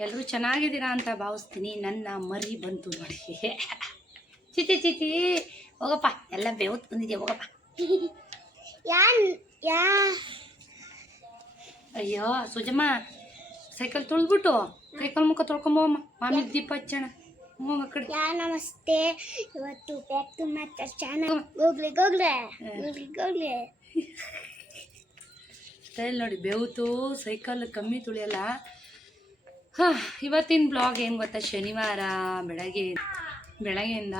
ಎಲ್ಲರೂ ಚೆನ್ನಾಗಿದ್ದೀರಾ ಅಂತ ಭಾವಿಸ್ತೀನಿ. ನನ್ನ ಮರಿ ಬಂತು ನೋಡಿ. ಚಿಚಿ ಚಿಚಿ ಹೋಗಪ್ಪ, ಎಲ್ಲ ಬೇವತ್ ಬಂದಿದ್ಯಾ, ಹೋಗಪ್ಪ. ಅಯ್ಯೋ ಸುಜಮ್ಮ, ಸೈಕಲ್ ತುಳಿದ್ಬಿಟ್ಟು ಕೈಕಾಲು ಮುಖ ತೊಳ್ಕೊಂಬೋಮ್ಮ, ಮಾಮಿಗೆ ದೀಪ ಹಚ್ಚೋಣ. ಹೋಗ ಕಡೆ. ನಮಸ್ತೆ, ಇವತ್ತು ಬ್ಯಾಕ್ ಟು ಮೈ ಚಾನಲ್. ಹೋಗ್ಲಿ ಸ್ಟೈಲ್ ನೋಡಿ, ಬೆವತು ಸೈಕಲ್ ಕಮ್ಮಿ ತುಳಿಯಲ್ಲ. ಇವತ್ತಿನ ಬ್ಲಾಗ್ ಏನು ಗೊತ್ತಾ, ಶನಿವಾರ ಬೆಳಗ್ಗೆಯಿಂದ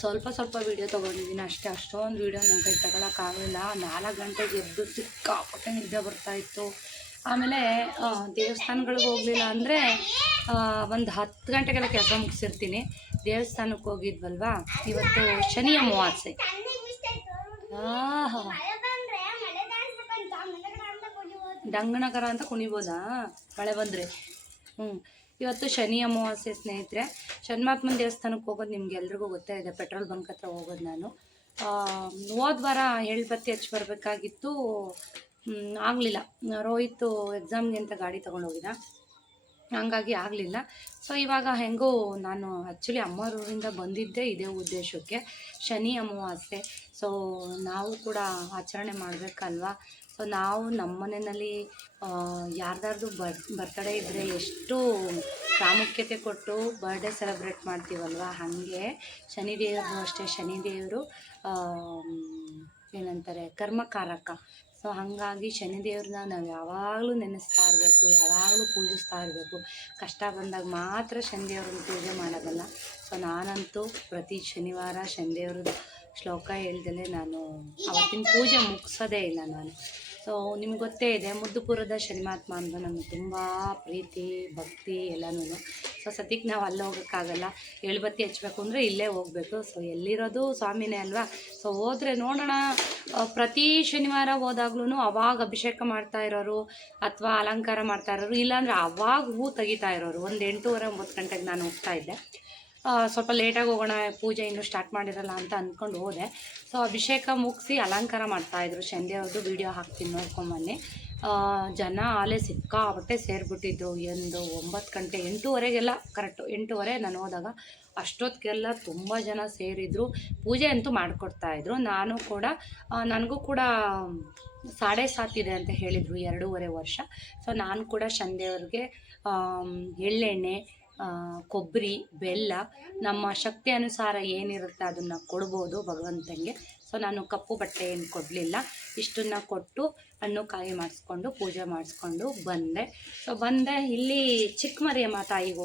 ಸ್ವಲ್ಪ ವೀಡಿಯೋ ತೊಗೊಂಡಿದ್ದೀನಿ ಅಷ್ಟೇ. ಅಷ್ಟೊಂದು ವೀಡಿಯೋ ನನ್ನ ಕೈ ತಗೊಳಕ್ಕಾಗಲಿಲ್ಲ. 4 ಗಂಟೆಗೆ ಎದ್ದು ಸಿಕ್ಕಾಪಟ್ಟೆ ನಿದ್ದೆ ಬರ್ತಾಯಿತ್ತು. ಆಮೇಲೆ ದೇವಸ್ಥಾನಗಳಿಗೆ ಹೋಗಲಿಲ್ಲ ಅಂದರೆ ಒಂದು 10 ಗಂಟೆಗೆಲ್ಲ ಕೆಲಸ ಮುಗಿಸಿರ್ತೀನಿ. ದೇವಸ್ಥಾನಕ್ಕೆ ಹೋಗಿದ್ವಲ್ವಾ, ಇವತ್ತು ಶನಿ ಅಮಾವಾಸ್ಯೆ. ಡಂಗನಕರ ಅಂತ ಕುಣಿಬೋದಾ ಮಳೆ ಬಂದರೆ? ಇವತ್ತು ಶನಿ ಅಮಾವಾಸ್ಯೆ ಸ್ನೇಹಿತರೆ. ಶನಿಮಾತ್ಮನ ದೇವಸ್ಥಾನಕ್ಕೆ ಹೋಗೋದು ನಿಮ್ಗೆ ಎಲ್ರಿಗೂ ಗೊತ್ತೇ ಇದೆ. ಪೆಟ್ರೋಲ್ ಬಂಕ್ ಹತ್ರ ಹೋಗೋದು ನಾನು. ಹೋದ ವಾರ ಎಳ್ಬತ್ತಿ ಹಚ್ಚಿ ಬರಬೇಕಾಗಿತ್ತು, ಆಗಲಿಲ್ಲ. ರೋಹಿತ್ ಎಕ್ಸಾಮ್ಗೆ ಅಂತ ಗಾಡಿ ತೊಗೊಂಡೋಗಿದ್ದ, ಹಂಗಾಗಿ ಆಗಲಿಲ್ಲ. ಸೊ ಇವಾಗ ಹೆಂಗೋ ನಾನು ಆ್ಯಕ್ಚುಲಿ ಅಮ್ಮರೂರಿಂದ ಬಂದಿದ್ದೆ ಇದೇ ಉದ್ದೇಶಕ್ಕೆ, ಶನಿ ಅಮಾವಾಸ್ಯೆ. ಸೊ ನಾವು ಕೂಡ ಆಚರಣೆ ಮಾಡಬೇಕಲ್ವಾ. ಸೊ ನಾವು ನಮ್ಮ ಮನೆಯಲ್ಲಿ ಯಾರ್ದಾರ್ದು ಬರ್ತಡೇ ಇದ್ದರೆ ಎಷ್ಟು ಪ್ರಾಮುಖ್ಯತೆ ಕೊಟ್ಟು ಬರ್ಡೇ ಸೆಲೆಬ್ರೇಟ್ ಮಾಡ್ತೀವಲ್ವ, ಹಾಗೆ ಶನಿದೇವರು ಅಷ್ಟೇ. ಶನಿದೇವರು ಏನಂತಾರೆ, ಕರ್ಮಕಾರಕ. ಸೊ ಹಾಗಾಗಿ ಶನಿದೇವ್ರನ್ನ ನಾವು ಯಾವಾಗಲೂ ನೆನೆಸ್ತಾ ಇರಬೇಕು, ಯಾವಾಗಲೂ ಪೂಜಿಸ್ತಾ ಇರಬೇಕು. ಕಷ್ಟ ಬಂದಾಗ ಮಾತ್ರ ಶನಿದೇವ್ರನ್ನ ಪೂಜೆ ಮಾಡೋದಲ್ಲ. ಸೊ ನಾನಂತೂ ಪ್ರತಿ ಶನಿವಾರ ಶನಿದೇವ್ರದ್ದು ಶ್ಲೋಕ ಹೇಳ್ದಲೇ ನಾನು ಅವತ್ತಿನ ಪೂಜೆ ಮುಗಿಸೋದೇ ಇಲ್ಲ ನಾನು. ಸೊ ನಿಮ್ಗೆ ಗೊತ್ತೇ ಇದೆ, ಮುದ್ದುಪುರದ ಶನಿಮಾತ್ಮ ಅಂತ ನಮಗೆ ತುಂಬ ಪ್ರೀತಿ ಭಕ್ತಿ ಎಲ್ಲನೂ. ಸೊ ಸದ್ಯಕ್ಕೆ ನಾವು ಅಲ್ಲಿ ಹೋಗೋಕ್ಕಾಗಲ್ಲ. ಎಳ್ಬತ್ತಿ ಹಚ್ಬೇಕು ಅಂದರೆ ಇಲ್ಲೇ ಹೋಗಬೇಕು. ಸೊ ಎಲ್ಲಿರೋದು ಸ್ವಾಮಿನೇ ಅಲ್ವಾ. ಸೊ ಹೋದರೆ ನೋಡೋಣ. ಪ್ರತಿ ಶನಿವಾರ ಹೋದಾಗ್ಲೂ ಅವಾಗ ಅಭಿಷೇಕ ಮಾಡ್ತಾ ಇರೋರು ಅಥವಾ ಅಲಂಕಾರ ಮಾಡ್ತಾ ಇರೋರು, ಇಲ್ಲಾಂದರೆ ಅವಾಗ ಹೂ ತೆಗಿತಾ ಇರೋರು. ಒಂದು 8:30 9 ಗಂಟೆಗೆ ನಾನು ಹೋಗ್ತಾ ಇದ್ದೆ. ಸ್ವಲ್ಪ ಲೇಟಾಗಿ ಹೋಗೋಣ, ಪೂಜೆ ಇನ್ನೂ ಸ್ಟಾರ್ಟ್ ಮಾಡಿರಲ್ಲ ಅಂತ ಅಂದ್ಕೊಂಡು ಹೋದೆ. ಸೊ ಅಭಿಷೇಕ ಮುಗಿಸಿ ಅಲಂಕಾರ ಮಾಡ್ತಾಯಿದ್ರು. ಶನಿದೇವ್ರದ್ದು ವೀಡಿಯೋ ಹಾಕ್ತೀನಿ, ನೋಡ್ಕೊಂಬನ್ನಿ. ಜನ ಆಲೇ ಸಿಕ್ಕಾಪಟ್ಟೆ ಸೇರಿಬಿಟ್ಟಿದ್ರು. 9 ಗಂಟೆ 8:30ಗೆಲ್ಲ, ಕರೆಕ್ಟು 8:30 ನಾನು ಹೋದಾಗ. ಅಷ್ಟೊತ್ತಿಗೆಲ್ಲ ತುಂಬ ಜನ ಸೇರಿದ್ರು. ಪೂಜೆ ಅಂತೂ ಮಾಡಿಕೊಡ್ತಾಯಿದ್ರು. ನನಗೂ ಕೂಡ 7:30 ಇದೆ ಅಂತ ಹೇಳಿದರು, 2.5 ವರ್ಷ. ಸೊ ನಾನು ಕೂಡ ಶನಿದೇವ್ರಿಗೆ ಎಳ್ಳೆಣ್ಣೆ, ಕೊಬ್ಬರಿ, ಬೆಲ್ಲ, ನಮ್ಮ ಶಕ್ತಿ ಅನುಸಾರ ಏನಿರುತ್ತೆ ಅದನ್ನು ಕೊಡ್ಬೋದು ಭಗವಂತನಿಗೆ. ಸೊ ನಾನು ಕಪ್ಪು ಬಟ್ಟೆ ಏನು ಕೊಡಲಿಲ್ಲ, ಇಷ್ಟನ್ನು ಕೊಟ್ಟು ಹಣ್ಣು ಕಾಯಿ ಮಾಡಿಸ್ಕೊಂಡು ಪೂಜೆ ಮಾಡಿಸ್ಕೊಂಡು ಬಂದೆ. ಸೊ ಇಲ್ಲಿ ಚಿಕ್ಕಮರಿಯಮ್ಮ ತಾಯಿಗೆ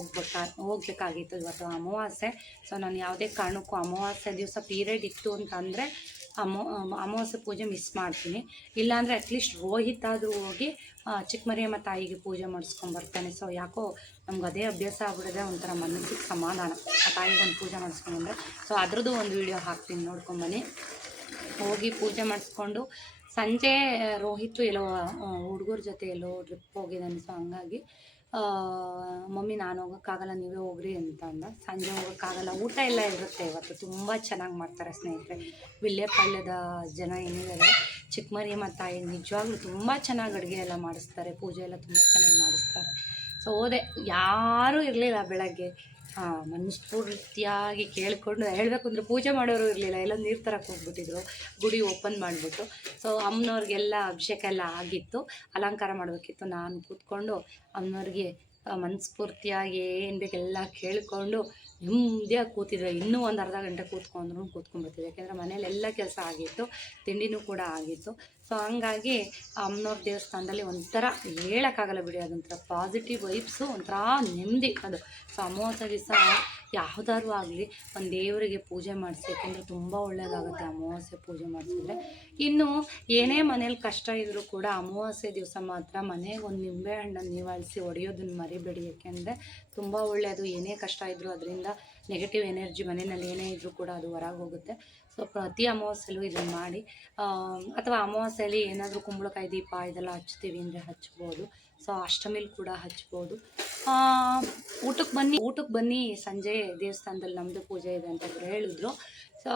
ಹೋಗ್ಬೇಕಾಗಿತ್ತು. ಇವತ್ತು ಅಮಾವಾಸ್ಯೆ. ಸೊ ನಾನು ಯಾವುದೇ ಕಾರಣಕ್ಕೂ ಅಮಾವಾಸ್ಯೆ ದಿವಸ ಪೀರಿಯಡ್ ಇತ್ತು ಅಂತಂದರೆ ಅಮಾವಾಸ್ಯೆ ಪೂಜೆ ಮಿಸ್ ಮಾಡ್ತೀನಿ. ಇಲ್ಲಾಂದರೆ ಅಟ್ಲೀಸ್ಟ್ ರೋಹಿತ್ ಆದರೂ ಹೋಗಿ ಚಿಕ್ಕಮರಿಯಮ್ಮ ತಾಯಿಗೆ ಪೂಜೆ ಮಾಡಿಸ್ಕೊಂಬರ್ತಾನೆ. ಸೊ ಯಾಕೋ ನಮ್ಗೆ ಅದೇ ಅಭ್ಯಾಸ ಆಗ್ಬಿಡಿದೆ, ಒಂಥರ ಮನಸ್ಸಿಗೆ ಸಮಾಧಾನ ಆ ತಾಯಿಗೆ ಒಂದು ಪೂಜೆ ಮಾಡಿಸ್ಕೊಂಡ್ರೆ. ಸೊ ಅದ್ರದ್ದು ಒಂದು ವಿಡಿಯೋ ಹಾಕ್ತೀನಿ, ನೋಡ್ಕೊಂಬನ್ನಿ. ಹೋಗಿ ಪೂಜೆ ಮಾಡಿಸ್ಕೊಂಡು ಸಂಜೆ ರೋಹಿತ್ತು ಎಲ್ಲೋ ಹುಡುಗರ ಜೊತೆ ಎಲ್ಲೋ ಟ್ರಿಪ್ ಹೋಗಿದ್ದಾನೆ. ಸೊ ಹಂಗಾಗಿ ಮಮ್ಮಿ ನಾನು ಹೋಗೋಕ್ಕಾಗಲ್ಲ, ನೀವೇ ಹೋಗ್ರಿ ಅಂತ ಅಂದ. ಸಂಜೆ ಹೋಗೋಕ್ಕಾಗಲ್ಲ, ಊಟ ಎಲ್ಲ ಇರುತ್ತೆ. ಇವತ್ತು ತುಂಬ ಚೆನ್ನಾಗಿ ಮಾಡ್ತಾರೆ ಸ್ನೇಹಿತರೆ. ವಿಲ್ಲೆಪಾಳ್ಯದ ಜನ ಏನಿದ್ದಾರೆ, ಚಿಕ್ಕಮರಿಯಮ್ಮ ತಾಯಿ ನಿಜವಾಗ್ಲೂ ತುಂಬ ಚೆನ್ನಾಗಿ ಅಡುಗೆ ಎಲ್ಲ ಮಾಡಿಸ್ತಾರೆ, ಪೂಜೆ ಎಲ್ಲ ತುಂಬ ಚೆನ್ನಾಗಿ ಮಾಡಿಸ್ತಾರೆ. ಸೊ ಹೋದೆ, ಯಾರೂ ಇರಲಿಲ್ಲ ಬೆಳಗ್ಗೆ. ಮನಸ್ಫೂರ್ತಿಯಾಗಿ ಕೇಳಿಕೊಂಡು ಹೇಳಬೇಕು ಅಂದರೆ ಪೂಜೆ ಮಾಡೋರು ಇರಲಿಲ್ಲ, ಎಲ್ಲ ನೀರು ತರಕ್ಕೆ ಹೋಗ್ಬಿಟ್ಟಿದ್ರು, ಗುಡಿ ಓಪನ್ ಮಾಡಿಬಿಟ್ಟು. ಸೊ ಅಮ್ಮನವ್ರಿಗೆಲ್ಲ ಅಭಿಷೇಕ ಎಲ್ಲ ಆಗಿತ್ತು, ಅಲಂಕಾರ ಮಾಡಬೇಕಿತ್ತು. ನಾನು ಕೂತ್ಕೊಂಡು ಅಮ್ಮನವ್ರಿಗೆ ಮನಸ್ಫೂರ್ತಿಯಾಗಿ ಏನು ಬೇಕೆಲ್ಲ ಕೇಳಿಕೊಂಡು ನೆಮ್ಮದಿಯಾಗಿ ಕೂತಿದ್ದೆ. ಇನ್ನೂ ಒಂದು ಅರ್ಧ ಗಂಟೆ ಕೂತ್ಕೊಂಡ್ಬಿಡ್ತಿದ್ದೆ, ಯಾಕೆಂದರೆ ಮನೇಲಿ ಎಲ್ಲ ಕೆಲಸ ಆಗಿತ್ತು, ತಿಂಡಿನೂ ಕೂಡ ಆಗಿತ್ತು. ಸೊ ಹಂಗಾಗಿ ಅಮ್ಮನವ್ರ ದೇವಸ್ಥಾನದಲ್ಲಿ ಒಂಥರ ಹೇಳೋಕ್ಕಾಗಲ್ಲ ಬಿಡಿ, ಅದೊಂಥರ ಪಾಸಿಟಿವ್ ವೈಬ್ಸು, ಒಂಥರ ನೆಮ್ಮದಿ ಅದು. ಸೊ ಅಮಾವಾಸ್ಯೆ ದಿವಸ ಯಾವುದಾದ್ರೂ ಆಗಲಿ ಒಂದು ದೇವರಿಗೆ ಪೂಜೆ ಮಾಡಿಸಿ, ಯಾಕೆಂದರೆ ತುಂಬ ಒಳ್ಳೆಯದಾಗುತ್ತೆ ಅಮಾವಾಸ್ಯೆ ಪೂಜೆ ಮಾಡಿಸಿದ್ರೆ. ಇನ್ನು ಏನೇ ಮನೇಲಿ ಕಷ್ಟ ಇದ್ದರೂ ಕೂಡ ಅಮಾವಾಸ್ಯೆ ದಿವಸ ಮಾತ್ರ ಮನೆಗೆ ಒಂದು ನಿಂಬೆ ಹಣ್ಣನ್ನು ನೀವಾಳಿಸಿ ಹೊಡೆಯೋದನ್ನು ಮರಿಬೇಡಿ, ಯಾಕೆಂದರೆ ತುಂಬ ಒಳ್ಳೆಯದು. ಏನೇ ಕಷ್ಟ ಇದ್ದರೂ ಅದರಿಂದ ನೆಗೆಟಿವ್ ಎನರ್ಜಿ ಮನೆಯಲ್ಲಿ ಏನೇ ಇದ್ದರೂ ಕೂಡ ಅದು ಹೊರಗೆ ಹೋಗುತ್ತೆ. ಸೊ ಪ್ರತಿ ಅಮಾವಾಸ್ಯೆಲೂ ಇದನ್ನು ಮಾಡಿ, ಅಥವಾ ಅಮಾವಾಸ್ಯೆಯಲ್ಲಿ ಏನಾದರೂ ಕುಂಬಳಕಾಯಿ ದೀಪ ಇದೆಲ್ಲ ಹಚ್ತೀವಿ ಅಂದರೆ ಹಚ್ಬೋದು. ಸೊ ಅಷ್ಟಮಿಲಿ ಕೂಡ ಹಚ್ಬೋದು. ಊಟಕ್ಕೆ ಬನ್ನಿ ಸಂಜೆ ದೇವಸ್ಥಾನದಲ್ಲಿ ನಮ್ಮದು ಪೂಜೆ ಇದೆ ಅಂತ ಹೇಳಿದ್ರು. ಸೊ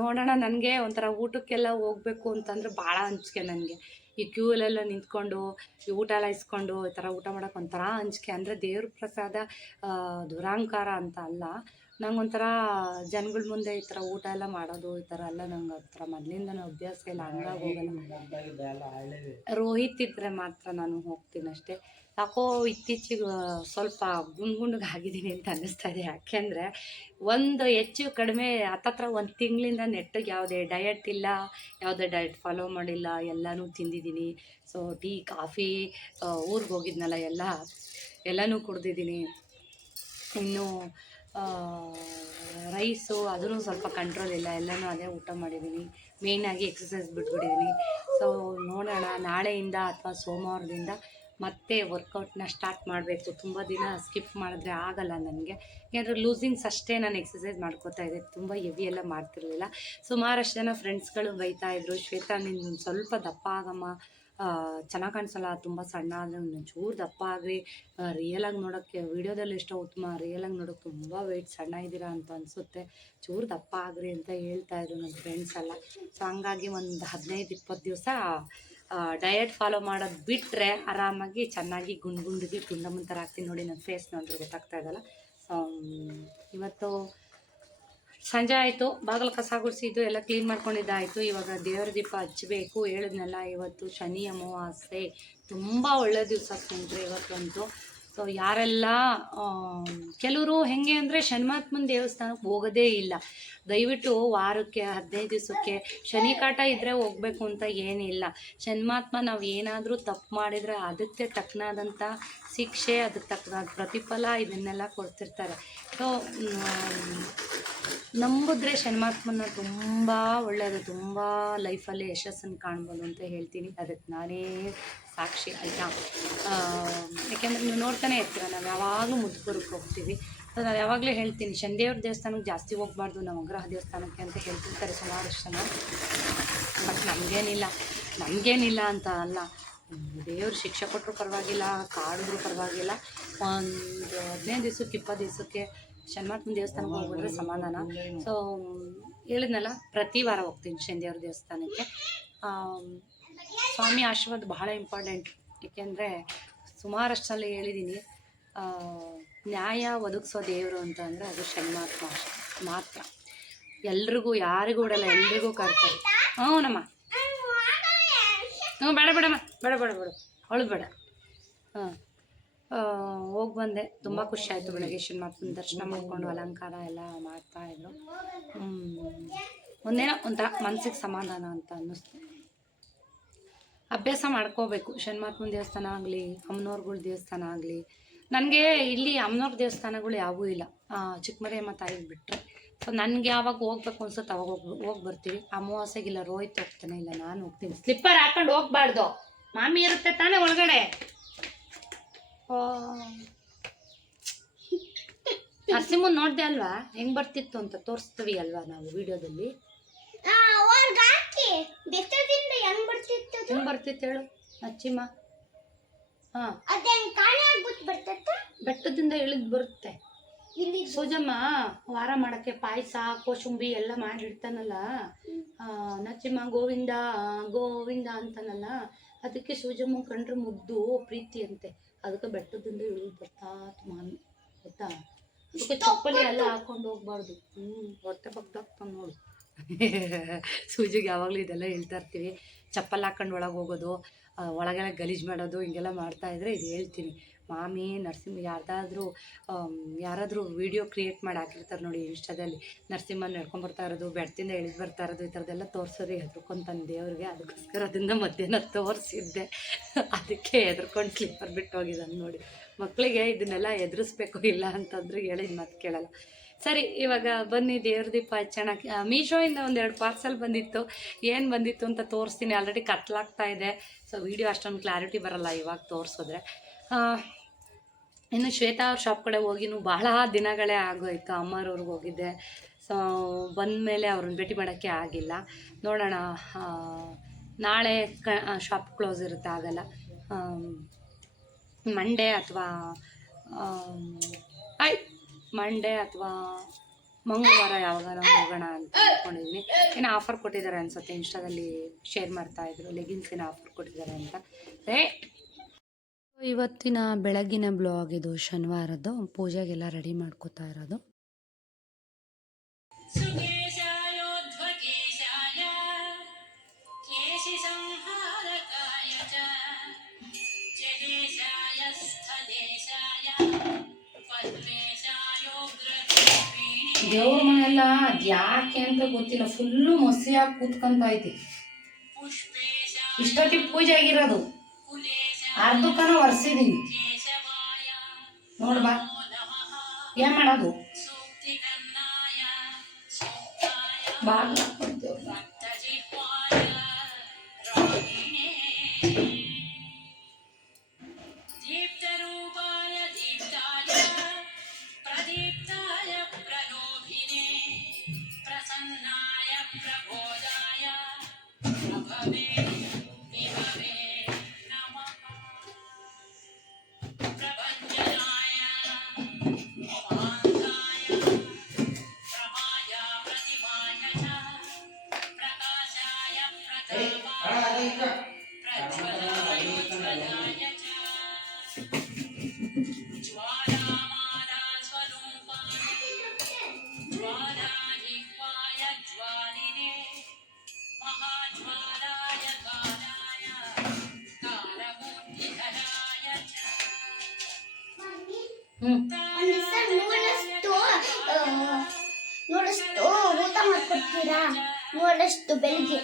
ನೋಡೋಣ, ನನಗೆ ಒಂಥರ ಊಟಕ್ಕೆಲ್ಲ ಹೋಗಬೇಕು ಅಂತಂದರೆ ಭಾಳ ಅಂಜಿಕೆ ನನಗೆ. ಈ ಕ್ಯೂಲೆಲ್ಲ ನಿಂತ್ಕೊಂಡು ಈ ಊಟ ಎಲ್ಲ ಇಸ್ಕೊಂಡು ಈ ಥರ ಊಟ ಮಾಡೋಕೆ ಒಂಥರ ಅಂಜಿಕೆ. ಅಂದರೆ ದೇವ್ರ ಪ್ರಸಾದ ದುರಾಂಕಾರ ಅಂತ ಅಲ್ಲ, ನಂಗೊಂಥರ ಜನಗಳ ಮುಂದೆ ಈ ಥರ ಊಟ ಎಲ್ಲ ಮಾಡೋದು ಈ ಥರ ಎಲ್ಲ ನಂಗೆ ಆ ಥರ ಮೊದಲಿಂದನೂ ಅಭ್ಯಾಸ ಇಲ್ಲ, ಹಂಗಾಗಿ ಹೋಗಲ್ಲ. ರೋಹಿತ್ ಇದ್ದರೆ ಮಾತ್ರ ನಾನು ಹೋಗ್ತೀನಿ ಅಷ್ಟೇ. ಯಾಕೋ ಇತ್ತೀಚೆಗೆ ಸ್ವಲ್ಪ ಗುಂಡ್ಗುಂಡ್ಗಾಗಿದ್ದೀನಿ ಅಂತ ಅನ್ನಿಸ್ತಾ ಇದೆ. ಯಾಕೆಂದರೆ ಒಂದು ಹೆಚ್ಚು ಕಡಿಮೆ ಹತ್ತತ್ರ 1 ತಿಂಗಳಿಂದ ನೆಟ್ಟಿಗೆ ಯಾವುದೇ ಡಯಟ್ ಇಲ್ಲ, ಯಾವುದೇ ಡಯಟ್ ಫಾಲೋ ಮಾಡಿಲ್ಲ, ಎಲ್ಲನೂ ತಿಂದಿದ್ದೀನಿ. ಸೊ ಟೀ ಕಾಫಿ ಊರಿಗೆ ಹೋಗಿದ್ನಲ್ಲ ಎಲ್ಲನೂ ಕುಡ್ದಿದ್ದೀನಿ. ಇನ್ನು ರೈಸು ಅದೂ ಸ್ವಲ್ಪ ಕಂಟ್ರೋಲ್ ಇಲ್ಲ, ಎಲ್ಲನೂ ಅದೇ ಊಟ ಮಾಡಿದ್ದೀನಿ. ಮೇಯ್ನಾಗಿ ಎಕ್ಸಸೈಸ್ ಬಿಟ್ಬಿಟ್ಟಿದ್ದೀನಿ. ಸೊ ನೋಡೋಣ, ನಾಳೆಯಿಂದ ಅಥವಾ ಸೋಮವಾರದಿಂದ ಮತ್ತೆ ವರ್ಕೌಟ್ನ ಸ್ಟಾರ್ಟ್ ಮಾಡಬೇಕು. ತುಂಬ ದಿನ ಸ್ಕಿಪ್ ಮಾಡಿದ್ರೆ ಆಗಲ್ಲ ನನಗೆ, ಯಾಕಂದರೆ ಲೂಸಿಂಗ್ಸ್ ಅಷ್ಟೇ ನಾನು ಎಕ್ಸಸೈಸ್ ಮಾಡ್ಕೋತಾ ಇದ್ದೆ, ತುಂಬ ಹೆವಿ ಎಲ್ಲ ಮಾಡ್ತಿರ್ಲಿಲ್ಲ. ಸುಮಾರಷ್ಟು ಜನ ಫ್ರೆಂಡ್ಸ್ಗಳು ಬೈತಾಯಿದ್ರು, ಶ್ವೇತಾ ನೀನು ಸ್ವಲ್ಪ ದಪ್ಪ ಆಗಮ್ಮ, ಚೆನ್ನಾಗಿ ಕಾಣಿಸಲ್ಲ, ತುಂಬ ಸಣ್ಣ ಆದರೆ ಒಂಚೂರು ದಪ್ಪ ಆಗ್ರಿ, ರಿಯಲಾಗಿ ನೋಡೋಕ್ಕೆ ವೀಡಿಯೋದಲ್ಲಿ ಎಷ್ಟೋ ಉತ್ತಮ, ರಿಯಲಾಗಿ ನೋಡೋಕ್ಕೆ ತುಂಬ ವೆಯ್ಟ್ ಸಣ್ಣ ಇದ್ದೀರಾ ಅಂತ ಅನಿಸುತ್ತೆ, ಚೂರು ದಪ್ಪ ಆಗ್ರಿ ಅಂತ ಹೇಳ್ತಾಯಿದ್ರು ನನ್ನ ಫ್ರೆಂಡ್ಸ್ ಎಲ್ಲ. ಸೊ ಹಂಗಾಗಿ ಒಂದು 15-20 ದಿವಸ ಡಯಟ್ ಫಾಲೋ ಮಾಡೋದು ಬಿಟ್ಟರೆ ಆರಾಮಾಗಿ ಚೆನ್ನಾಗಿ ಗುಂಡಿಗೆ ಗುಂಡಮ್ಮನ ಥರ ಆಗ್ತೀನಿ. ನೋಡಿ ನನ್ನ ಫೇಸ್ ನೋಡಿದ್ರೆ ಗೊತ್ತಾಗ್ತಾ ಇದಲ್ಲ. ಸೊ ಇವತ್ತು ಸಂಜೆ ಆಯಿತು, ಬಾಗಿಲು ಕಸ ಗುಡಿಸಿದ್ದು ಎಲ್ಲ ಕ್ಲೀನ್ ಮಾಡ್ಕೊಂಡಿದ್ದಾಯಿತು. ಇವಾಗ ದೇವರ ದೀಪ ಹಚ್ಚಬೇಕು. ಹೇಳಿದ್ನಲ್ಲ, ಇವತ್ತು ಶನಿ ಅಮಾವಾಸ್ಯೆ, ತುಂಬ ಒಳ್ಳೆ ದಿವಸ ಸ್ನೇಹಿತರೆ ಇವತ್ತಂತೂ. ಸೊ ಯಾರೆಲ್ಲ ಕೆಲವರು ಹೆಂಗೆ ಅಂದರೆ ಶನಿಮಾತ್ಮನ ದೇವಸ್ಥಾನಕ್ಕೆ ಹೋಗೋದೇ ಇಲ್ಲ. ದಯವಿಟ್ಟು ವಾರಕ್ಕೆ 15 ದಿವಸಕ್ಕೆ ಶನಿ ಕಾಟ ಇದ್ದರೆ ಹೋಗಬೇಕು ಅಂತ ಏನಿಲ್ಲ. ಶನಿಮಾತ್ಮ ನಾವು ಏನಾದರೂ ತಪ್ಪು ಮಾಡಿದರೆ ಅದಕ್ಕೆ ತಕ್ಕನಾದಂಥ ಶಿಕ್ಷೆ, ಅದಕ್ಕೆ ತಕ್ಕನಾದ ಪ್ರತಿಫಲ ಇದನ್ನೆಲ್ಲ ಕೊಡ್ತಿರ್ತಾರೆ. ಸೊ ನಂಬಿದ್ರೆ ಶನಿಮಾತ್ಮನ ತುಂಬ ಒಳ್ಳೆಯದು, ತುಂಬ ಲೈಫಲ್ಲಿ ಯಶಸ್ಸನ್ನು ಕಾಣ್ಬೋದು ಅಂತ ಹೇಳ್ತೀನಿ. ಅದಕ್ಕೆ ನಾನೇ ಸಾಕ್ಷಿ ಆಯಿತಾ. ಯಾಕೆಂದರೆ ನೀವು ನೋಡ್ತಾನೆ ಇರ್ತೀರ, ನಾವು ಯಾವಾಗಲೂ ಮುದ್ದುಪುರಕ್ಕೆ ಹೋಗ್ತೀವಿ. ಸೊ ನಾನು ಯಾವಾಗಲೂ ಹೇಳ್ತೀನಿ, ಶನಿದೇವ್ರ ದೇವಸ್ಥಾನಕ್ಕೆ ಜಾಸ್ತಿ ಹೋಗಬಾರ್ದು, ನವಗ್ರಹ ದೇವಸ್ಥಾನಕ್ಕೆ ಅಂತ ಹೇಳ್ತಿರ್ತಾರೆ ಸುಮಾರಷ್ಟು ಜನ. ಬಟ್ ನಮಗೇನಿಲ್ಲ ಅಂತ ಅಲ್ಲ, ದೇವ್ರು ಶಿಕ್ಷೆ ಕೊಟ್ಟರು ಪರವಾಗಿಲ್ಲ, ಕಾಡಿದ್ರು ಪರವಾಗಿಲ್ಲ, ಒಂದು 15 ದಿವಸಕ್ಕೆ 20 ದಿವಸಕ್ಕೆ ಶನಿಮಾತ್ಮನ ದೇವಸ್ಥಾನಕ್ಕೆ ಹೋಗ್ಬಿಟ್ರೆ ಸಮಾಧಾನ. ಸೊ ಹೇಳಿದ್ನಲ್ಲ, ಪ್ರತಿ ವಾರ ಹೋಗ್ತೀನಿ ಶನಿದೇವ್ರ ದೇವಸ್ಥಾನಕ್ಕೆ. ಸ್ವಾಮಿ ಆಶೀರ್ವಾದ ಬಹಳ ಇಂಪಾರ್ಟೆಂಟ್. ಏಕೆಂದರೆ ಸುಮಾರಷ್ಟು ಸಲ ಹೇಳಿದ್ದೀನಿ, ನ್ಯಾಯ ಒದಗಿಸೋ ದೇವರು ಅಂತ ಅಂದರೆ ಅದು ಶನಿಮಾತ್ಮ ಮಾತ್ರ. ಎಲ್ರಿಗೂ ಯಾರಿಗೂ ಬಿಡಲ್ಲ, ಎಲ್ರಿಗೂ ಕರ್ತಾರೆ. ನಮ್ಮ ಹ್ಞೂ ಬೇಡಮ್ಮ, ಬೇಡ ಅವಳು ಬೇಡ. ಹೋಗಿ ಬಂದೆ, ತುಂಬ ಖುಷಿ ಆಯಿತು. ಬೆಳಗ್ಗೆ ಶನಿಮಾತ್ಮನ ದರ್ಶನ ಮಾಡಿಕೊಂಡು ಅಲಂಕಾರ ಎಲ್ಲ ಮಾಡ್ತಾಯಿದ್ರು. ಒಂದೇನೋ ಒಂಥರ ಮನಸ್ಸಿಗೆ ಸಮಾಧಾನ ಅಂತ ಅನ್ನಿಸ್ತು. ಅಭ್ಯಾಸ ಮಾಡ್ಕೋಬೇಕು. ಶನಿಮಾತ್ಮನ ದೇವಸ್ಥಾನ ಆಗಲಿ, ಅಮ್ಮನವ್ರಗಳ ದೇವಸ್ಥಾನ ಆಗಲಿ. ನನಗೆ ಇಲ್ಲಿ ಅಮ್ಮನವ್ರ ದೇವಸ್ಥಾನಗಳು ಯಾವೂ ಇಲ್ಲ, ಚಿಕ್ಕಮರಿಯಮ್ಮ ತಾಯಿಗೆ ಬಿಟ್ಟರೆ. ಸೊ ನನಗೆ ಯಾವಾಗ ಹೋಗ್ಬೇಕು ಅನ್ಸುತ್ತೆ ಅವಾಗ ಹೋಗಿ ಬರ್ತೀವಿ. ಅಮಾವಾಸ್ಯೆಗಿಲ್ಲ, ರೋಹಿತ್ ಹೋಗ್ತಾನೆ, ಇಲ್ಲ ನಾನು ಹೋಗ್ತೀನಿ. ಸ್ಲಿಪ್ಪರ್ ಹಾಕೊಂಡು ಹೋಗ್ಬಾರ್ದು, ಮಾಮಿ ಇರುತ್ತೆ ತಾನೇ ಒಳಗಡೆ. ನರಸಿಂಹನ್ ನೋಡ್ದೆ ಅಲ್ವಾ ಹೆಂಗ್ ಬರ್ತಿತ್ತು ಅಂತ, ತೋರಿಸ್ತೀವಿ ಅಲ್ವಾ ನಾವು ವಿಡಿಯೋದಲ್ಲಿ. ಹೆಂಗ್ ಬರ್ತಿತ್ತು ಹೇಳು ನಚ್ಚಿಮ್ಮ? ಬೆಟ್ಟದಿಂದ ಇಳಿದ್ ಬರುತ್ತೆ. ಸೂಜಮ್ಮ ವಾರ ಮಾಡಕ್ಕೆ ಪಾಯಸ ಕೋಶುಂಬಿ ಎಲ್ಲ ಮಾಡಿಡ್ತಾನಲ್ಲ, ನಚ್ಚಿಮ್ಮ ಗೋವಿಂದ ಗೋವಿಂದ ಅಂತಾನಲ್ಲ, ಅದಕ್ಕೆ ಸೂಜಮ್ಮ ಕಂಡ್ರೆ ಮುದ್ದು ಪ್ರೀತಿ ಅಂತೆ. ಅದಕ್ಕೆ ಬೆಟ್ಟದಿಂದ ಇಳಿದು ಬರ್ತಾ ಮಾಮಿ, ಗೊತ್ತಾ? ಅದಕ್ಕೆ ಚಪ್ಪಲಿ ಎಲ್ಲ ಹಾಕೊಂಡು ಹೋಗ್ಬಾರ್ದು. ಹೊಟ್ಟೆ ಬಗ್ದಾಗ್ತಾನೆ ನೋಡು. ಸೂಜಿಗೆ ಯಾವಾಗಲೂ ಇದೆಲ್ಲ ಹೇಳ್ತಾ ಇರ್ತೀವಿ, ಚಪ್ಪಲ್ ಹಾಕೊಂಡು ಒಳಗೆ ಹೋಗೋದು, ಒಳಗೆಲ್ಲ ಗಲೀಜು ಮಾಡೋದು, ಹಿಂಗೆಲ್ಲ ಮಾಡ್ತಾಯಿದ್ರೆ ಇದು ಹೇಳ್ತೀನಿ. ಮಾಮಿ ನರಸಿಂಹ ಯಾರಾದರೂ ವೀಡಿಯೋ ಕ್ರಿಯೇಟ್ ಮಾಡಿ ಹಾಕಿರ್ತಾರೆ ನೋಡಿ ಇನ್ಸ್ಟಾದಲ್ಲಿ, ನರಸಿಂಹನ ನಡ್ಕೊಂಬರ್ತಾ ಇರೋದು, ಬೆಟ್ಟದಿಂದ ಇಳಿದು ಬರ್ತಾ ಇರೋದು, ಈ ಥರದ್ದೆಲ್ಲ ತೋರಿಸೋದು ಹೆದರ್ಕೊಂತಾನೆ ದೇವ್ರಿಗೆ. ಅದಕ್ಕೋಸ್ಕರ ಅದನ್ನು ಮಧ್ಯಾಹ್ನ ತೋರಿಸಿದ್ದೆ. ಅದಕ್ಕೆ ಹೆದರ್ಕೊಂಡು ಸ್ಲಿಪ್ಪರ್ ಬಿಟ್ಟು ಹೋಗಿದ್ದಾನೆ ನೋಡಿ. ಮಕ್ಕಳಿಗೆ ಇದನ್ನೆಲ್ಲ ಎದುರಿಸ್ಬೇಕು, ಇಲ್ಲ ಅಂತಂದ್ರೆ ಹೇಳಿದ ಮಾತು ಕೇಳಲ್ಲ. ಸರಿ, ಇವಾಗ ಬನ್ನಿ ದೇವ್ರ ದೀಪ ಹಚ್ಚೋಣ. ಮೀಶೋಯಿಂದ 1-2 ಪಾರ್ಸಲ್ ಬಂದಿತ್ತು. ಏನು ಬಂದಿತ್ತು ಅಂತ ತೋರಿಸ್ತೀನಿ. ಆಲ್ರೆಡಿ ಕತ್ಲಾಗ್ತಾ ಇದೆ, ಸೊ ವಿಡಿಯೋ ಅಷ್ಟೊಂದು ಕ್ಲಾರಿಟಿ ಬರಲ್ಲ ಇವಾಗ ತೋರಿಸಿದ್ರೆ. ಇನ್ನು ಶ್ವೇತಾ ಅವ್ರ ಶಾಪ್ ಕಡೆ ಹೋಗಿನೂ ಬಹಳ ದಿನಗಳೇ ಆಗೋಯ್ತು. ಅಮ್ಮರವ್ರಿಗೆ ಹೋಗಿದ್ದೆ. ಸೊ ಬಂದಮೇಲೆ ಅವ್ರನ್ನ ಭೇಟಿ ಮಾಡೋಕ್ಕೆ ಆಗಿಲ್ಲ. ನೋಡೋಣ, ನಾಳೆ ಶಾಪ್ ಕ್ಲೋಸ್ ಇರುತ್ತೆ, ಆಗಲ್ಲ. ಮಂಡೇ ಅಥವಾ ಮಂಗಳವಾರ ಯಾವಾಗ ಹೋಗೋಣ ಅಂತ ಅಂದ್ಕೊಂಡಿದ್ದೀನಿ. ಏನೋ ಆಫರ್ ಕೊಟ್ಟಿದ್ದಾರೆ ಅನ್ಸುತ್ತೆ, ಇನ್ಸ್ಟಾದಲ್ಲಿ ಶೇರ್ ಮಾಡ್ತಾಯಿದ್ರು, ಲೆಗಿನ್ಸಿನ ಆಫರ್ ಕೊಟ್ಟಿದ್ದಾರೆ ಅಂತ. ಇವತ್ತಿನ ಬೆಳಗಿನ ಬ್ಲಾಗ್ ಇದು, ಶನಿವಾರದ್ದು. ಪೂಜೆಗೆಲ್ಲ ರೆಡಿ ಮಾಡ್ಕೋತಾ ಇರೋದು. ದೇವ್ರ ಮನೆಯೆಲ್ಲ ಯಾಕೆ ಅಂತ ಗೊತ್ತಿಲ್ಲ, ಫುಲ್ಲು ಮಸಿಯಾಗಿ ಕೂತ್ಕೊಂತ ಐತಿ. ಇಷ್ಟೊತ್ತಿಗೆ ಪೂಜೆ ಆಗಿರೋದು, ಅರ್ಧಕ್ಕನ ಒರೆಸಿದೀನಿ ನೋಡ್ಬಾ. ಏನ್ ಮಾಡೋದು, ಬಾಗ್ಲ ನೋಡಷ್ಟು ಊಟ ಮಾಡ್ಕೊಡ್ತೀರಾ, ನೋಡಷ್ಟು ಬೆಳಿಗ್ಗೆ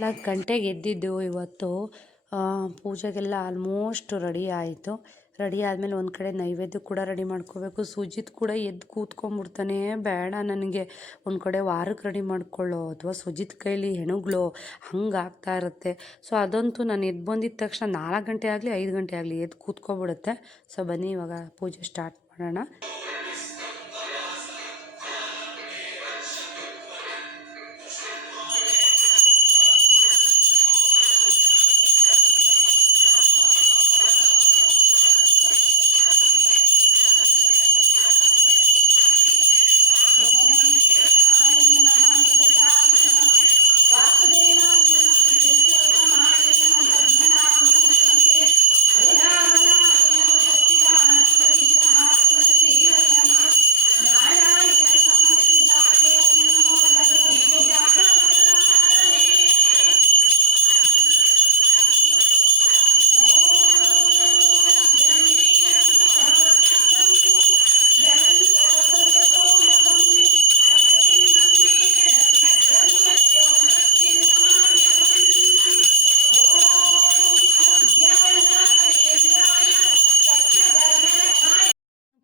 ನಾಲ್ಕು ಗಂಟೆಗೆ ಎದ್ದಿದ್ದು ಇವತ್ತು. ಪೂಜೆಗೆಲ್ಲ ಆಲ್ಮೋಸ್ಟ್ ರೆಡಿ ಆಯಿತು. ರೆಡಿ ಆದಮೇಲೆ ಒಂದು ಕಡೆ ನೈವೇದ್ಯ ಕೂಡ ರೆಡಿ ಮಾಡ್ಕೋಬೇಕು. ಸುಜಿತ್ ಕೂಡ ಎದ್ದು ಕೂತ್ಕೊಂಡ್ಬಿಡ್ತಾನೆ, ಬೇಡ ನನಗೆ ಒಂದು ಕಡೆ ವಾರಕ್ಕೆ ರೆಡಿ ಮಾಡ್ಕೊಳ್ಳೋ ಅಥವಾ ಸುಜಿತ್ ಕೈಲಿ ಹೆಣಗ್ಲೋ, ಹಂಗೆ ಆಗ್ತಾ ಇರುತ್ತೆ. ಸೊ ಅದಂತೂ ನಾನು ಎದ್ದು ಬಂದಿದ್ದ ತಕ್ಷಣ 4 ಗಂಟೆ ಆಗಲಿ 5 ಗಂಟೆ ಆಗಲಿ ಎದ್ದು ಕೂತ್ಕೊಬಿಡುತ್ತೆ. ಸೊ ಬನ್ನಿ ಇವಾಗ ಪೂಜೆ ಸ್ಟಾರ್ಟ್ ಮಾಡೋಣ.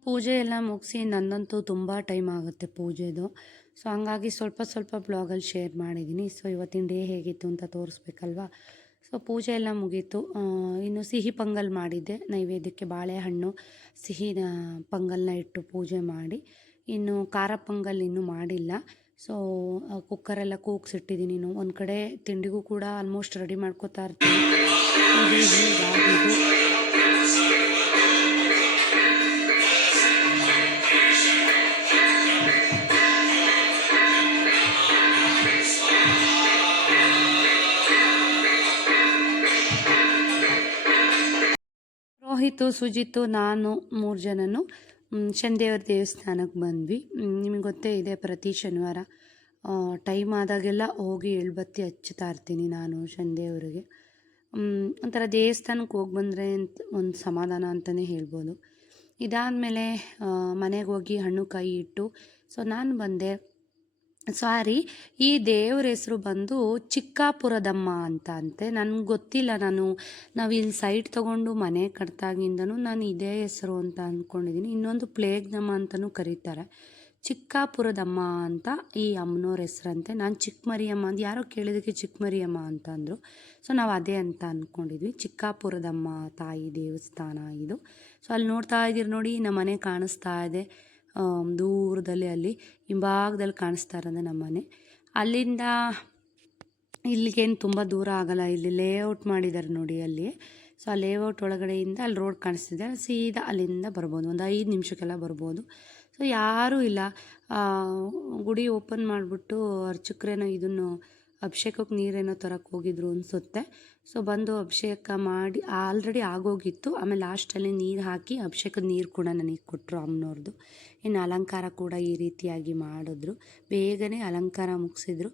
ಪೂಜೆ ಎಲ್ಲ ಮುಗಿಸಿ ನನ್ನಂತೂ ತುಂಬ ಟೈಮ್ ಆಗುತ್ತೆ ಪೂಜೆದು. ಸೊ ಹಂಗಾಗಿ ಸ್ವಲ್ಪ ಬ್ಲಾಗಲ್ಲಿ ಶೇರ್ ಮಾಡಿದ್ದೀನಿ. ಸೊ ಇವತ್ತಿನ ಡೇ ಹೇಗಿತ್ತು ಅಂತ ತೋರಿಸ್ಬೇಕಲ್ವ. ಸೊ ಪೂಜೆ ಎಲ್ಲ ಮುಗೀತು. ಇನ್ನು ಸಿಹಿ ಪೊಂಗಲ್ ಮಾಡಿದ್ದೆ ನೈವೇದ್ಯಕ್ಕೆ, ಬಾಳೆಹಣ್ಣು ಸಿಹಿ ಪೊಂಗಲ್ನ ಇಟ್ಟು ಪೂಜೆ ಮಾಡಿ. ಇನ್ನು ಖಾರ ಪೊಂಗಲ್ ಇನ್ನೂ ಮಾಡಿಲ್ಲ. ಸೊ ಕುಕ್ಕರೆಲ್ಲ ಕೂಗ್ಸಿಟ್ಟಿದ್ದೀನಿ. ಇನ್ನು ಒಂದು ಕಡೆ ತಿಂಡಿಗೂ ಕೂಡ ಆಲ್ಮೋಸ್ಟ್ ರೆಡಿ ಮಾಡ್ಕೋತಾ ಇರ್ತೀನಿ. ರೋಹಿತು, ಸುಜಿತು, ನಾನು 3 ಜನನು ಶನಿದೇವ್ರ ದೇವಸ್ಥಾನಕ್ಕೆ ಬಂದ್ವಿ. ನಿಮಗೆ ಗೊತ್ತೇ ಇದೆ, ಪ್ರತಿ ಶನಿವಾರ ಟೈಮ್ ಆದಾಗೆಲ್ಲ ಹೋಗಿ ಎಳ್ಬತ್ತಿ ಹಚ್ತಾ ಇರ್ತೀನಿ ನಾನು ಶನಿದೇವ್ರಿಗೆ. ಒಂಥರ ದೇವಸ್ಥಾನಕ್ಕೆ ಹೋಗಿ ಬಂದರೆ ಒಂದು ಸಮಾಧಾನ ಅಂತಲೇ ಹೇಳ್ಬೋದು. ಇದಾದಮೇಲೆ ಮನೆಗೆ ಹೋಗಿ ಹಣ್ಣು ಕಾಯಿ ಇಟ್ಟು ಸೊ ನಾನು ಬಂದೆ. ಸಾರಿ, ಈ ದೇವ್ರ ಹೆಸರು ಬಂದು ಚಿಕ್ಕಾಪುರದಮ್ಮ ಅಂತ ಅಂತೆ. ನನಗೆ ಗೊತ್ತಿಲ್ಲ, ನಾವು ಇಲ್ಲಿ ಸೈಟ್ ತೊಗೊಂಡು ಮನೆ ಕಟ್ದಾಗಿಂದನೂ ನಾನು ಇದೇ ಹೆಸರು ಅಂತ ಅಂದ್ಕೊಂಡಿದ್ದೀನಿ. ಇನ್ನೊಂದು ಪ್ಲೇಗ್ನಮ್ಮ ಅಂತಲೂ ಕರೀತಾರೆ. ಚಿಕ್ಕಾಪುರದಮ್ಮ ಅಂತ ಈ ಅಮ್ಮನವ್ರ ಹೆಸರಂತೆ. ನಾನು ಚಿಕ್ಕಮರಿಯಮ್ಮ ಅಂತ ಯಾರೋ ಕೇಳಿದಕ್ಕೆ ಚಿಕ್ಕಮರಿಯಮ್ಮ ಅಂತ ಅಂದರು. ಸೊ ನಾವು ಅದೇ ಅಂತ ಅಂದ್ಕೊಂಡಿದ್ವಿ. ಚಿಕ್ಕಾಪುರದಮ್ಮ ತಾಯಿ ದೇವಸ್ಥಾನ ಇದು. ಸೊ ಅಲ್ಲಿ ನೋಡ್ತಾ ಇದ್ದೀರಿ ನೋಡಿ, ನಮ್ಮ ಮನೆ ಕಾಣಿಸ್ತಾ ಇದೆ. ದೂರದಲ್ಲಿ ಅಲ್ಲಿ ಹಿಂಭಾಗದಲ್ಲಿ ಕಾಣಿಸ್ತಾ ಇರೋದು ನಮ್ಮ ಮನೆ. ಅಲ್ಲಿಂದ ಇಲ್ಲಿಗೇನು ತುಂಬ ದೂರ ಆಗಲ್ಲ, ಇಲ್ಲಿ ಲೇಔಟ್ ಮಾಡಿದ್ದಾರೆ ನೋಡಿ ಅಲ್ಲಿ. ಸೊ ಆ ಲೇಔಟ್ ಒಳಗಡೆಯಿಂದ ಅಲ್ಲಿ ರೋಡ್ ಕಾಣಿಸ್ತಿದೆ, ಸೀದಾ ಅಲ್ಲಿಂದ ಬರ್ಬೋದು, ಒಂದು 5 ನಿಮಿಷಕ್ಕೆಲ್ಲ ಬರ್ಬೋದು. ಸೊ ಯಾರೂ ಇಲ್ಲ. ಗುಡಿ ಓಪನ್ ಮಾಡಿಬಿಟ್ಟು ಅರ್ಚಕ್ರೇನೋ ಇದನ್ನು ಅಭಿಷೇಕಕ್ಕೆ ನೀರೇನೋ ತರಕ್ಕೆ ಹೋಗಿದ್ರು ಅನಿಸುತ್ತೆ. ಸೊ ಬಂದು ಅಭಿಷೇಕ ಮಾಡಿ ಆಲ್ರೆಡಿ ಆಗೋಗಿತ್ತು. ಆಮೇಲೆ ಲಾಸ್ಟಲ್ಲಿ ನೀರು ಹಾಕಿ ಅಭಿಷೇಕದ ನೀರು ಕೂಡ ನನಗೆ ಕೊಟ್ಟರು ಅಮ್ಮನವ್ರದ್ದು. ಇನ್ನು ಅಲಂಕಾರ ಕೂಡ ಈ ರೀತಿಯಾಗಿ ಮಾಡಿದ್ರು, ಬೇಗನೆ ಅಲಂಕಾರ ಮುಗಿಸಿದ್ರು.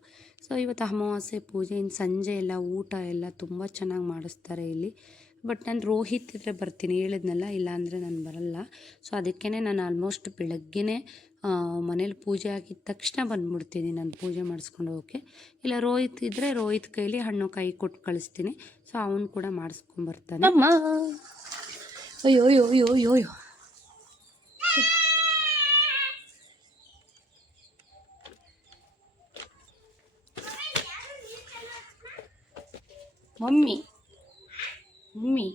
ಸೊ ಇವತ್ತು ಅಮಾವಾಸ್ಯೆ ಪೂಜೆ, ಇನ್ನು ಸಂಜೆ ಎಲ್ಲ ಊಟ ಎಲ್ಲ ತುಂಬ ಚೆನ್ನಾಗಿ ಮಾಡಿಸ್ತಾರೆ ಇಲ್ಲಿ. ಬಟ್ ನಾನು ರೋಹಿತ್ ಇದ್ದರೆ ಬರ್ತೀನಿ, ಹೇಳಿದ್ನಲ್ಲ, ಇಲ್ಲಾಂದರೆ ನಾನು ಬರಲ್ಲ. ಸೊ ಅದಕ್ಕೇ ನಾನು ಆಲ್ಮೋಸ್ಟ್ ಬೆಳಗ್ಗೆನೇ ಮನೇಲಿ ಪೂಜೆ ಆಗಿದ ತಕ್ಷಣ ಬಂದುಬಿಡ್ತೀನಿ ನಾನು ಪೂಜೆ ಮಾಡಿಸ್ಕೊಂಡು ಹೋಗೋಕ್ಕೆ. ಇಲ್ಲ ರೋಹಿತ್ ಇದ್ದರೆ ರೋಹಿತ್ ಕೈಲಿ ಹಣ್ಣು ಕಾಯಿ ಕೊಟ್ಟು ಕಳಿಸ್ತೀನಿ. ಸೊ ಅವನು ಕೂಡ ಮಾಡಿಸ್ಕೊಂಬರ್ತಾನೆ. ಅಮ್ಮ ಅಯ್ಯೋ ಅಯ್ಯೋ ಅಯ್ಯೋ ಅಯ್ಯೋ ಅಯ್ಯೋ ಮಮ್ಮಿ ಮಮ್ಮಿ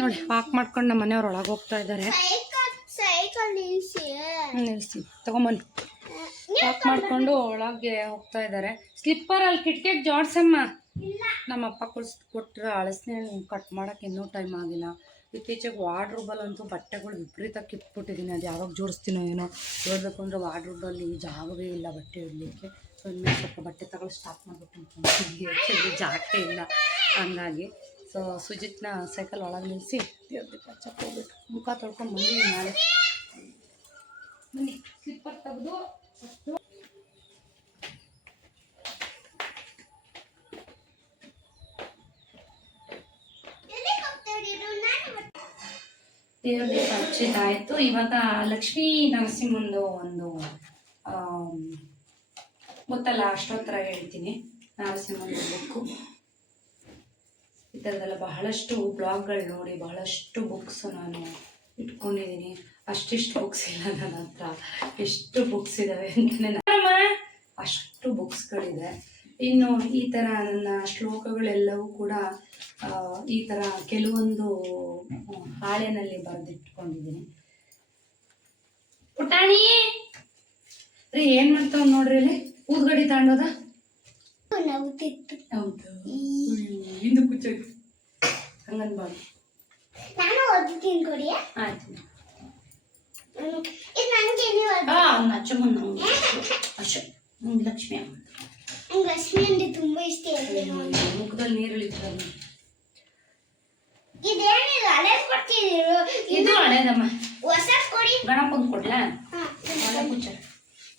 ನೋಡಿ ವಾಕ್ ಮಾಡ್ಕೊಂಡು ನಮ್ಮ ಮನೆಯವ್ರು ಒಳಗೆ ಹೋಗ್ತಾ ಇದ್ದಾರೆ. ನಿಲ್ಲಿಸಿ ತಗೊಂಬನ್ನಿ. ವಾಕ್ ಮಾಡಿಕೊಂಡು ಒಳಗೆ ಹೋಗ್ತಾ ಇದ್ದಾರೆ. ಸ್ಲಿಪ್ಪರಲ್ಲಿ ಕಿಟಕಿಗೆ ಜೋಡ್ಸಮ್ಮ. ನಮ್ಮಪ್ಪ ಕೊಟ್ಟರೆ ಹಳಸನೆ ಕಟ್ ಮಾಡೋಕ್ಕೆ ಇನ್ನೂ ಟೈಮ್ ಆಗಿಲ್ಲ. ಇತ್ತೀಚೆಗೆ ವಾರ್ಡ್ರೂಬಲ್ಲಂತೂ ಬಟ್ಟೆಗಳು ವಿಪರೀತ ಕಿತ್ಬಿಟ್ಟಿದ್ದೀನಿ. ಅದು ಯಾವಾಗ ಜೋಡಿಸ್ತೀನೋ ಏನೋ. ಹೇಳ್ಬೇಕು ಅಂದರೆ ವಾರ್ಡ್ರೂಬಲ್ಲಿ ಜಾಗವೇ ಇಲ್ಲ ಬಟ್ಟೆ ಇಡಲಿಕ್ಕೆ. ಸೊ ಇನ್ಮೇಲೆ ಸ್ವಲ್ಪ ಬಟ್ಟೆ ತಗೊಳ್ಳೋ ಸ್ಟಾರ್ಟ್ ಮಾಡಿಬಿಟ್ಟು ಜಾಗಕ್ಕೆ ಇಲ್ಲ, ಹಂಗಾಗಿ. ಸೊ ಸುಜಿತ್ನ ಸೈಕಲ್ ಒಳಗೆ ನಿಲ್ಲಿಸಿ ದೇವ್ರಿಗೆ ಹಚ್ಚಕ್ಕೆ ಹೋಗ್ಬೇಕು. ಮುಖ ತೊಳ್ಕೊಂಡು ಬಂದೀವಿ ನಾಳೆ. ಬನ್ನಿ ಸ್ಲಿಪ್ಪರ್ ತೆಗೆದು ದೇವ್ರಿಗೆ ಹಚ್ಚಿದಾಯಿತು. ಇವಾಗ ಲಕ್ಷ್ಮೀ ನರಸಿಂಹಂದು ಒಂದು ಗೊತ್ತಲ್ಲ, ಅಷ್ಟೊತ್ತರ ಹೇಳ್ತೀನಿ. ನರಸಿಂಹಂದು ಬುಕ್ಕು ಈ ಥರದ್ದೆಲ್ಲ ಬಹಳಷ್ಟು ಬ್ಲಾಗ್ಗಳು ನೋಡಿ ಬಹಳಷ್ಟು ಬುಕ್ಸ್ ನಾನು ಇಟ್ಕೊಂಡಿದ್ದೀನಿ. ಅಷ್ಟಿಷ್ಟು ಬುಕ್ಸ್ ಇಲ್ಲ ನನ್ನ ಹತ್ರ, ಎಷ್ಟು ಬುಕ್ಸ್ ಇದ್ದಾವೆ ಅಂತಲೇ ಅಷ್ಟು ಬುಕ್ಸ್ಗಳಿದೆ. ಇನ್ನು ಈ ಥರ ನನ್ನ ಶ್ಲೋಕಗಳೆಲ್ಲವೂ ಕೂಡ ಈ ಥರ ಕೆಲವೊಂದು ಹಾಳೆನಲ್ಲಿ ಬರೆದಿಟ್ಕೊಂಡಿದ್ದೀನಿ. ಪುಟಾಣಿ ರೀ ಏನು ಮಾಡ್ತಾವ ನೋಡ್ರಿ, ಇಲ್ಲಿ ಊದ್ಗಡಿ ತಗೊಂಡೋದ. ಹೌದು, ಹಿಂದೆ ಕುಚ್ಚ ಹಂಗನ್ಬಾರ್ದು. ನಾನು ಓದ್ತೀನಿ ಕೊಡಿ. ಆಯ್ತು. ಇದು ನನಗೆ ನೀವು ಅಚ್ಚಮ್ಮನ ಅಷ್ಟ ಲಕ್ಷ್ಮಿ ನಂಗೆ ಲಕ್ಷ್ಮಿ ಅಂದ್ರೆ ತುಂಬಾ ಇಷ್ಟ. ಮುಖದಲ್ಲಿ ನೀರು ಇಳಿತಾರೆ. ಇದೇನಿಲ್ಲ ಹಳೆ ಕೊಡ್ತಿದ್ದೀರು. ಇದು ಹಳೇದಮ್ಮ. ಹೊಸ ಕೊಡಿ. ಗಣಪಂದು ಕೊಡ್ಲಾ? ಕುಚ್ಚ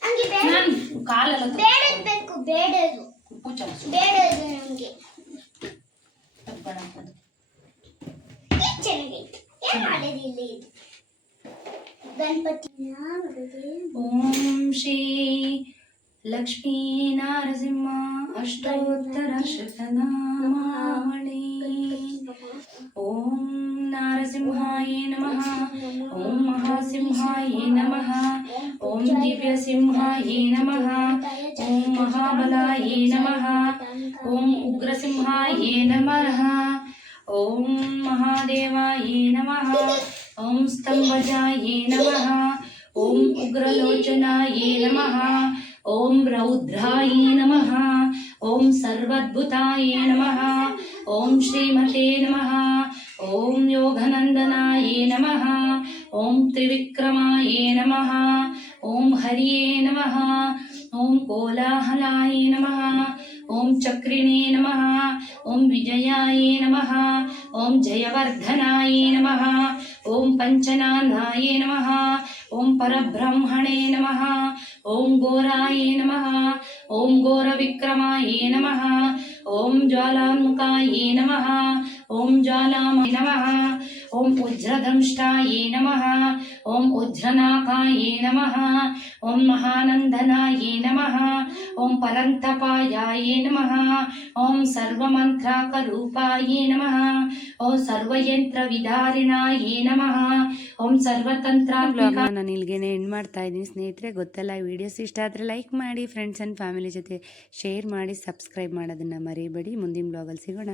ನಂಗೆ ನಾನು ಕಾಲೆಲ್ಲ ಬೇಡದು ಬೇಕು. ಬೇಡದು ಕುಚ್ಚ ಬೇಡದು ನನಗೆ ಗಣಪಂದು ಚೆನ್ನಾಗೈತೆ. ಏನು ಮಾಡೋದಿಲ್ಲ ಇದು ಗಣಪತಿ. ಓಂ ಶ್ರೀ ಲಕ್ಷ್ಮೀ ನರಸಿಂಹ ಅಷ್ಟೋತ್ತರ ಶತನಾಮಾವಳಿ. ಓಂ ನರಸಿಂಹಾಯ ನಮಃ. ಓಂ ಮಹಾಸಿಂಹಾಯ ನಮಃ. ಓಂ ದಿವ್ಯಸಿಂಹಾಯ ನಮಃ. ಓಂ ಮಹಾಬಲಾಯ ನಮಃ. ಓಂ ಉಗ್ರಸಿಂಹಾಯ ನಮಃ. ಓಂ ಮಹಾದೇವಾಯ ನಮಃ. ಓಂ ಸ್ತಂಭಜಾಯ ನಮಃ. ಓಂ ಉಗ್ರಲೋಚನಾಯ ನಮಃ. ಓಂ ರೌದ್ರಾಯ ನಮಃ. ಓಂ ಸರ್ವದ್ಭುತಾಯ ನಮಃ. ಓಂ ಶ್ರೀಮತೆ ನಮಃ. ಓಂ ಯೋಗನಂದನಾಯ ನಮಃ. ಓಂ ತ್ರಿವಿಕ್ರಮಾಯ ನಮಃ. ಓಂ ಹರಿಯೇ ನಮಃ. ಓಂ ಕೋಲಾಹಲಾಯ ನಮಃ. ಓಂ ಚಕ್ರಿಣೇ ನಮಃ. ಓಂ ವಿಜಯಾಯ ನಮಃ. ಓಂ ಜಯವರ್ಧನಾಯ ನಮಃ. ಓಂ ಪಂಚನಾನಾಯ ನಮಃ. ಓಂ ಪರಬ್ರಹ್ಮಣೇ ನಮಃ. ಓಂ ಘೋರಾಯ ನಮಃ. ಓಂ ಘೋರವಿಕ್ರಮಾಯ ನಮಃ. ಓಂ ಜ್ವಾಲಾನ್ಮುಖಾಯ ನಮಃ. ಓಂ ಜ್ವಾಲಾಮಯ ನಮಃ. ಓಂ ಉಜ್ರದಂಷ್ಟಾಯ ನಮಃ. ಓಂ ಉಜ್ರನಾಕಾಯ ನಮಃ. ಓಂ ಮಹಾನಂದನಾಯ ನಮಃ. ಓಂ ಪರಂತಪಾಯಾಯ ನಮಃ. ಓಂ ಸರ್ವಮಂತ್ರಾಕರೂಪಾಯ ನಮಃ. ಓಂ ಸರ್ವಯಂತ್ರವಿಧಾರಿಣಾಯ ನಮಃ. ಓಂ ಸರ್ವತಂತ್ರಾತ್ಮಿಕ. ನಾನು ಇಲ್ಲಿಗೆ ಎಂಡ್ ಮಾಡ್ತಾ ಇದ್ದೀನಿ ಸ್ನೇಹಿತರೆ. ಗೊತ್ತಲ್ಲ, ವಿಡಿಯೋಸ್ ಇಷ್ಟ ಆದರೆ ಲೈಕ್ ಮಾಡಿ, ಫ್ರೆಂಡ್ಸ್ ಆ್ಯಂಡ್ ಫ್ಯಾಮಿಲಿ ಜೊತೆ ಶೇರ್ ಮಾಡಿ, ಸಬ್ಸ್ಕ್ರೈಬ್ ಮಾಡೋದನ್ನು ಮರಿಬೇಡಿ. ಮುಂದಿನ ಬ್ಲಾಗಲ್ಲಿ ಸಿಗೋಣ.